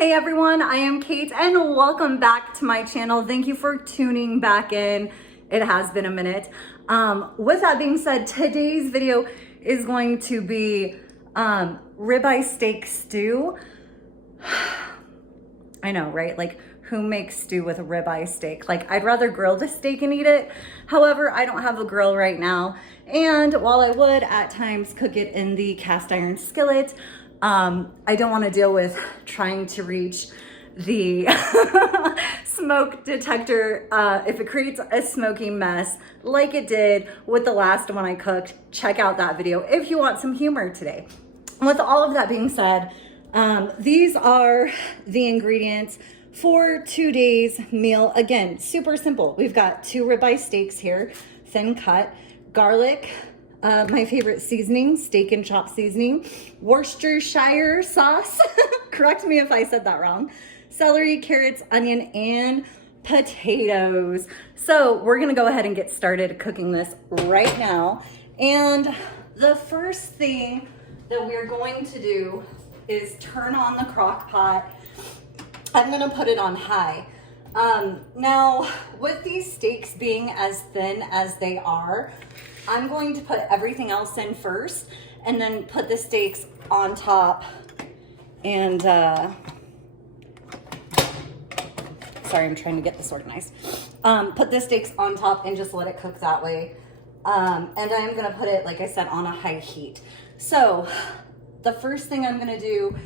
Hey everyone, I am Kate and welcome back to my channel. Thank you for tuning back in. It has been a minute. With that being said, today's video is going to be ribeye steak stew. I know, right? Like, who makes stew with a ribeye steak? Like, I'd rather grill the steak and eat it. However, I don't have a grill right now. And while I would at times cook it in the cast iron skillet, I don't want to deal with trying to reach the smoke detector if it creates a smoky mess like it did with the last one I cooked. Check out that video if you want some humor today. With all of that being said, these are the ingredients for today's meal. Again, super simple. We've got 2 ribeye steaks here, thin cut, garlic, my favorite seasoning, steak and chop seasoning, Worcestershire sauce, correct me if I said that wrong, celery, carrots, onion, and potatoes. So we're gonna go ahead and get started cooking this right now. And the first thing that we're going to do is turn on the crock pot. I'm gonna put it on high. Now, with these steaks being as thin as they are, I'm going to put everything else in first and then put the steaks on top and, sorry, I'm trying to get this organized. Put the steaks on top and just let it cook that way. And I'm gonna put it, like I said, on a high heat. So the first thing I'm gonna do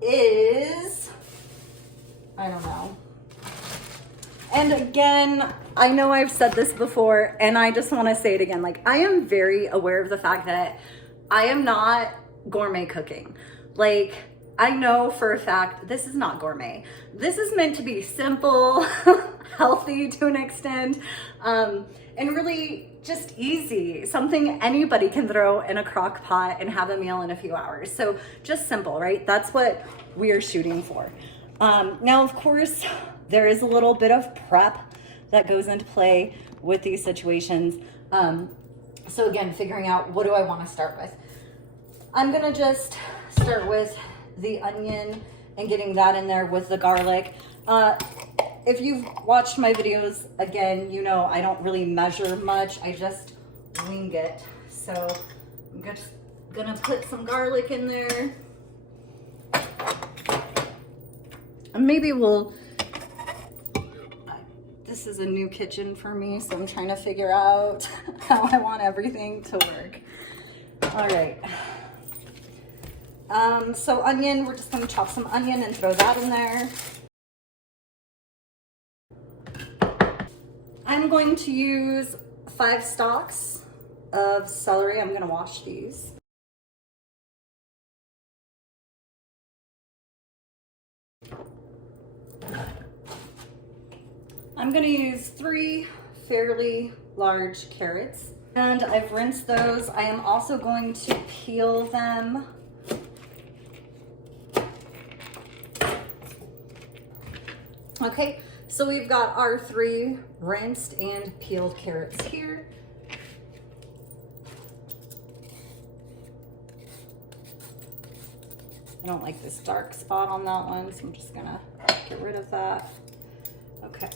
is, I don't know. And again, I know I've said this before and I just want to say it again. Like, I am very aware of the fact that I am not gourmet cooking. Like, I know for a fact this is not gourmet. This is meant to be simple, healthy to an extent, and really just easy. Something anybody can throw in a crock pot and have a meal in a few hours. So just simple, right? That's what we are shooting for. Now, of course, there is a little bit of prep that goes into play with these situations. So again, figuring out what do I want to start with. I'm gonna just start with the onion and getting that in there with the garlic. If you've watched my videos, again, you know I don't really measure much. I just wing it. So I'm just gonna put some garlic in there. And maybe we'll, this is a new kitchen for me, so I'm trying to figure out how I want everything to work. All right. So onion, we're just gonna chop some onion and throw that in there. I'm going to use 5 stalks of celery. I'm gonna wash these. I'm gonna use 3 fairly large carrots and I've rinsed those. I am also going to peel them. Okay, so we've got our 3 rinsed and peeled carrots here. I don't like this dark spot on that one, so I'm just gonna get rid of that. Okay.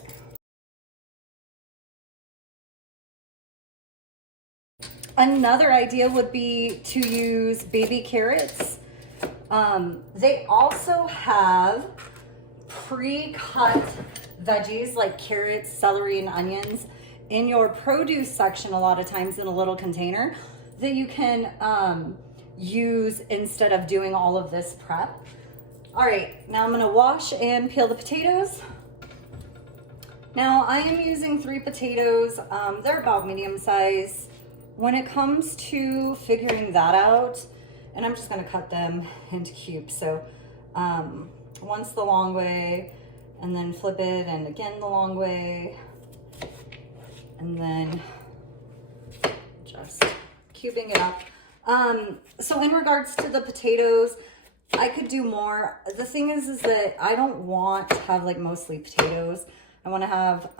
Another idea would be to use baby carrots. They also have pre-cut veggies like carrots, celery, and onions in your produce section a lot of times in a little container that you can use instead of doing all of this prep. All right, now I'm gonna wash and peel the potatoes. Now I am using 3 potatoes. They're about medium size. When it comes to figuring that out, and I'm just gonna cut them into cubes. So once the long way, and then flip it, and again the long way, and then just cubing it up. So in regards to the potatoes, I could do more. The thing is that I don't want to have like mostly potatoes. I want to have,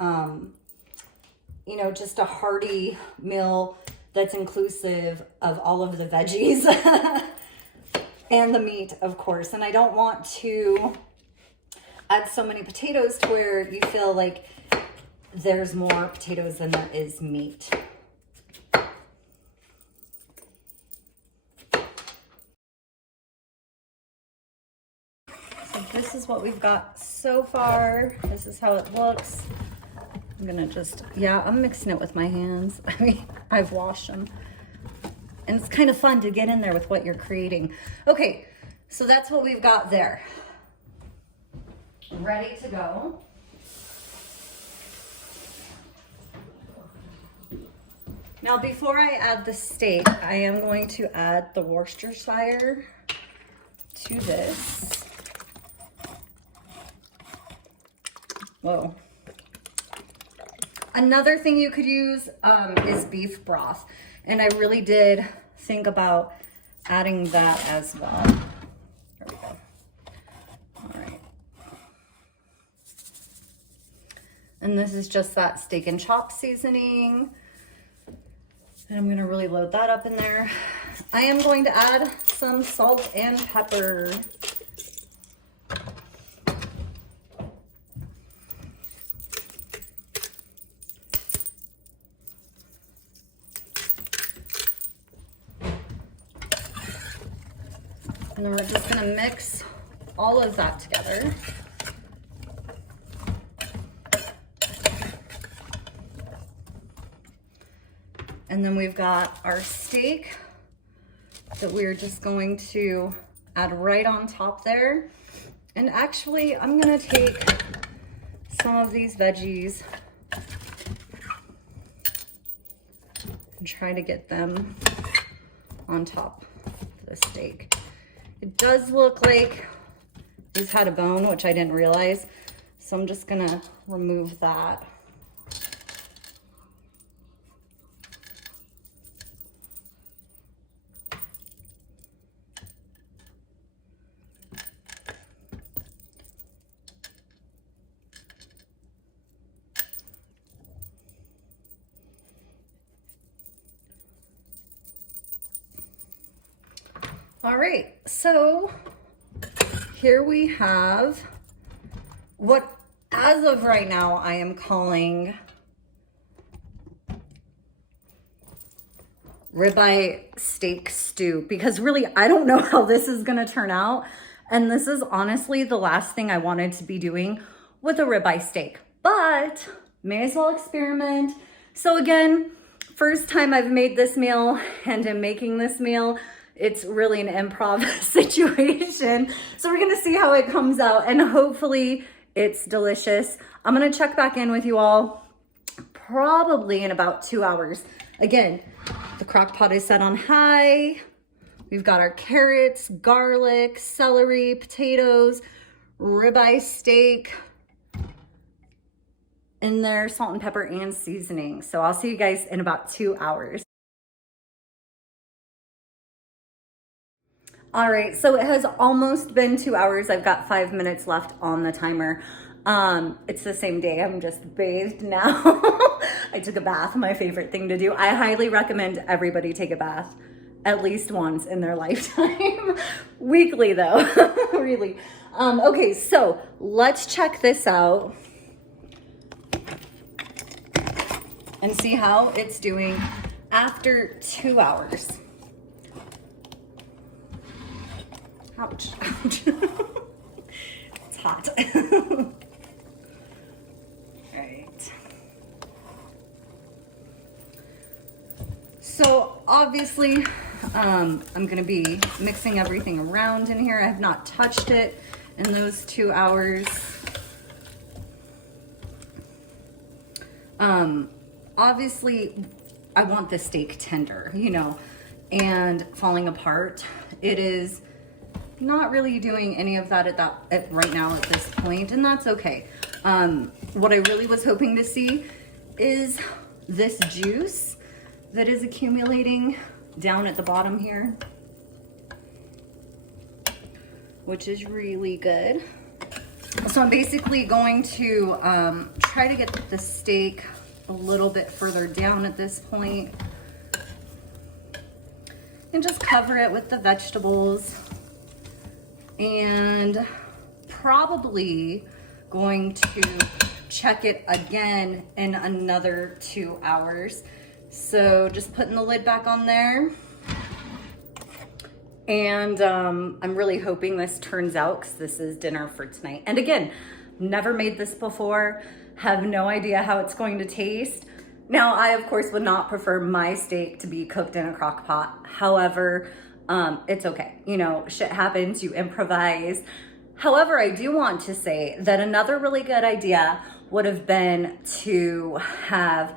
you know, just a hearty meal that's inclusive of all of the veggies and the meat, of course. And I don't want to add so many potatoes to where you feel like there's more potatoes than there is meat. So this is what we've got so far. This is how it looks. I'm gonna just, yeah, I'm mixing it with my hands. I mean, I've washed them. And it's kind of fun to get in there with what you're creating. Okay, so that's what we've got there. Ready to go. Now, before I add the steak, I am going to add the Worcestershire to this. Whoa. Another thing you could use is beef broth. And I really did think about adding that as well. There we go. All right. And this is just that steak and chop seasoning. And I'm gonna really load that up in there. I am going to add some salt and pepper. And then we're just gonna mix all of that together. And then we've got our steak that we're just going to add right on top there. And actually, I'm gonna take some of these veggies and try to get them on top of the steak. It does look like these had a bone, which I didn't realize. So I'm just gonna remove that. All right, so here we have what, as of right now, I am calling ribeye steak stew, because really, I don't know how this is gonna turn out. And this is honestly the last thing I wanted to be doing with a ribeye steak, but may as well experiment. So again, first time I've made this meal and am making this meal. It's really an improv situation. So we're gonna see how it comes out, and hopefully it's delicious. I'm gonna check back in with you all probably in about 2 hours. Again, the crock pot is set on high. We've got our carrots, garlic, celery, potatoes, ribeye steak in there, salt and pepper and seasoning. So I'll see you guys in about 2 hours. All right, so it has almost been 2 hours. I've got 5 minutes left on the timer. It's the same day, I'm just bathed now. I took a bath, my favorite thing to do. I highly recommend everybody take a bath at least once in their lifetime. Weekly though, really. Okay, so let's check this out and see how it's doing after 2 hours. Ouch, ouch. It's hot. All right. So obviously, I'm gonna be mixing everything around in here. I have not touched it in those 2 hours. Obviously, I want the steak tender, you know, and falling apart. It is not really doing any of that right now at this point, and that's okay. What I really was hoping to see is this juice that is accumulating down at the bottom here, which is really good. So I'm basically going to try to get the steak a little bit further down at this point and just cover it with the vegetables. And probably going to check it again in another 2 hours. So just putting the lid back on there. And I'm really hoping this turns out, because this is dinner for tonight. And again, never made this before, have no idea how it's going to taste. Now, I of course would not prefer my steak to be cooked in a crock pot. However, it's okay. You know, shit happens, you improvise. However, I do want to say that another really good idea would have been to have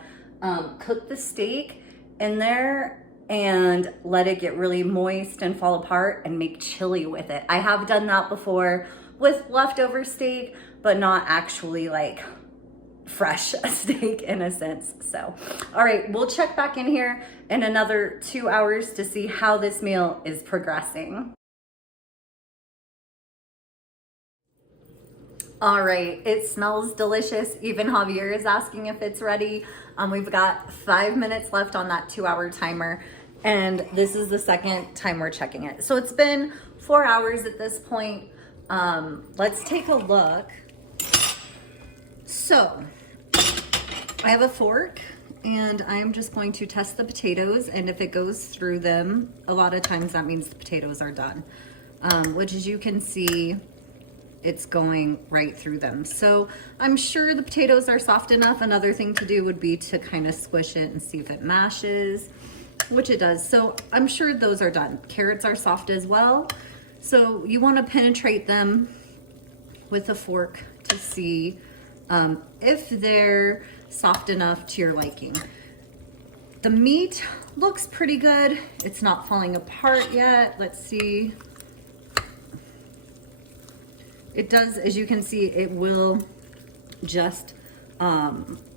cooked the steak in there and let it get really moist and fall apart and make chili with it. I have done that before with leftover steak, but not actually like fresh steak in a sense. So, all right, we'll check back in here in another 2 hours to see how this meal is progressing. All right, it smells delicious. Even Javier is asking if it's ready. We've got 5 minutes left on that 2-hour timer, and this is the second time we're checking it. So it's been 4 hours at this point. Let's take a look. So I have a fork, and I'm just going to test the potatoes, and if it goes through them, a lot of times that means the potatoes are done, which, as you can see, it's going right through them. So I'm sure the potatoes are soft enough. Another thing to do would be to kind of squish it and see if it mashes, which it does. So I'm sure those are done. Carrots are soft as well. So you want to penetrate them with a fork to see if they're soft enough to your liking. The meat looks pretty good. It's not falling apart yet. Let's see. It does, as you can see, it will just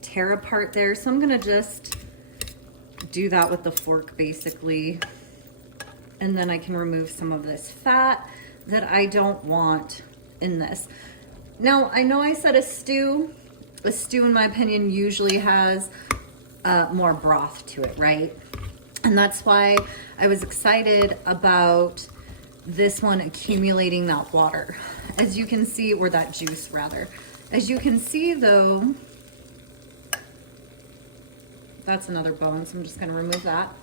tear apart there. So I'm gonna just do that with the fork basically. And then I can remove some of this fat that I don't want in this. Now, I know I said a stew. A stew, in my opinion, usually has more broth to it, right? And that's why I was excited about this one accumulating that water. As you can see, or that juice rather. As you can see though, that's another bone, so I'm just gonna remove that.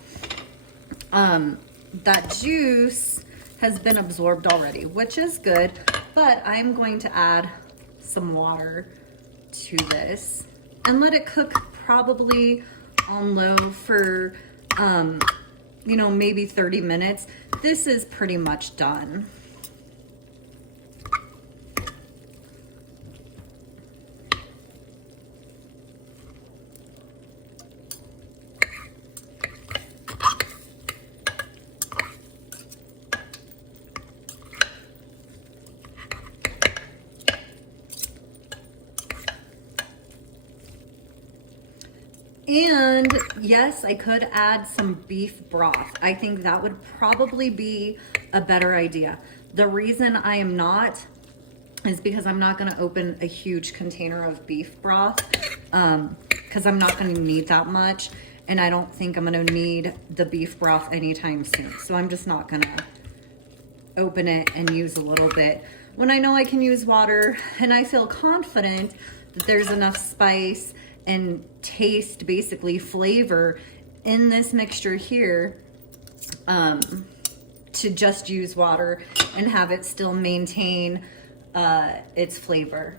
That juice has been absorbed already, which is good, but I'm going to add some water to this and let it cook probably on low for, you know, maybe 30 minutes. This is pretty much done. And yes, I could add some beef broth. I think that would probably be a better idea. The reason I am not is because I'm not going to open a huge container of beef broth because I'm not going to need that much. And I don't think I'm going to need the beef broth anytime soon. So I'm just not going to open it and use a little bit when I know I can use water and I feel confident that there's enough spice and taste, basically flavor in this mixture here to just use water and have it still maintain its flavor.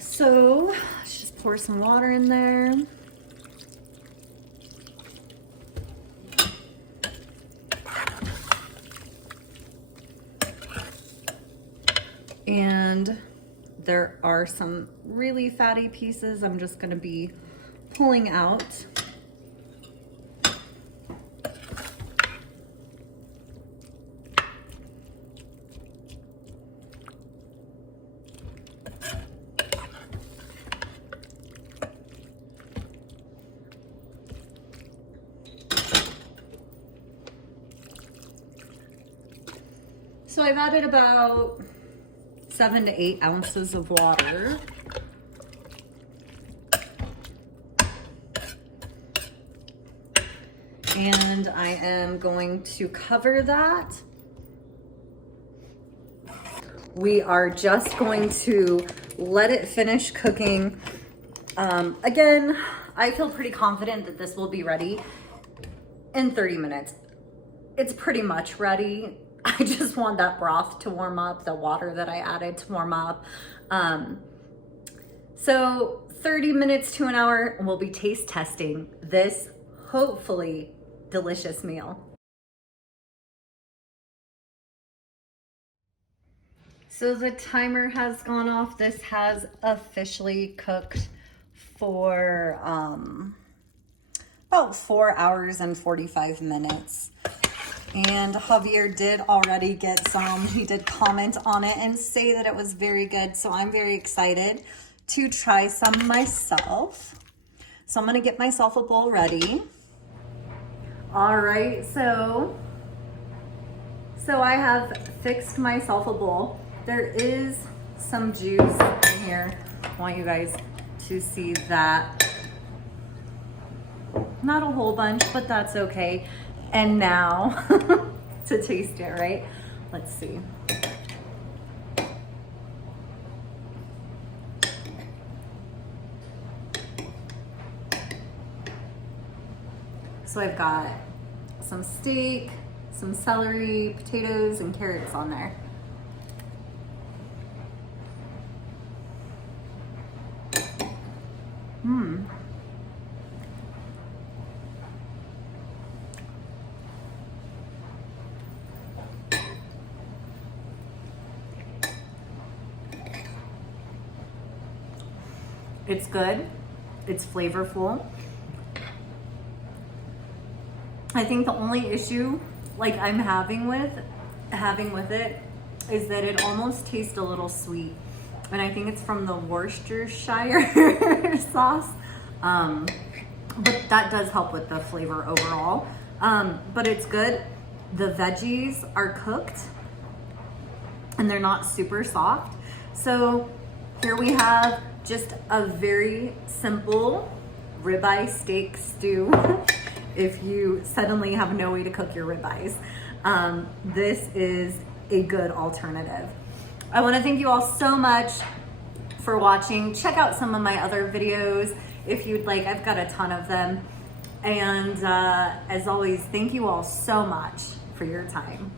So let's just pour some water in there. And there are some really fatty pieces I'm just going to be pulling out. So I've added about 7 to 8 ounces of water. And I am going to cover that we are just going to let it finish cooking. Again, I feel pretty confident that this will be ready in 30 minutes. It's pretty much ready. I just want that broth to warm up, the water that I added to warm up. So 30 minutes to an hour, and we'll be taste testing this hopefully delicious meal. So the timer has gone off. This has officially cooked for about 4 hours and 45 minutes. And Javier did already get some. He did comment on it and say that it was very good. So I'm very excited to try some myself. So I'm gonna get myself a bowl ready. All right, so I have fixed myself a bowl. There is some juice in here. I want you guys to see that. Not a whole bunch, but that's okay. And now to taste it, right? Let's see. So I've got some steak, some celery, potatoes, and carrots on there. It's good. It's flavorful. I think the only issue like I'm having with it is that it almost tastes a little sweet. And I think it's from the Worcestershire sauce. But that does help with the flavor overall. But it's good. The veggies are cooked and they're not super soft. So here we have just a very simple ribeye steak stew. If you suddenly have no way to cook your ribeyes, this is a good alternative. I want to thank you all so much for watching. Check out some of my other videos if you'd like. I've got a ton of them. And as always, thank you all so much for your time.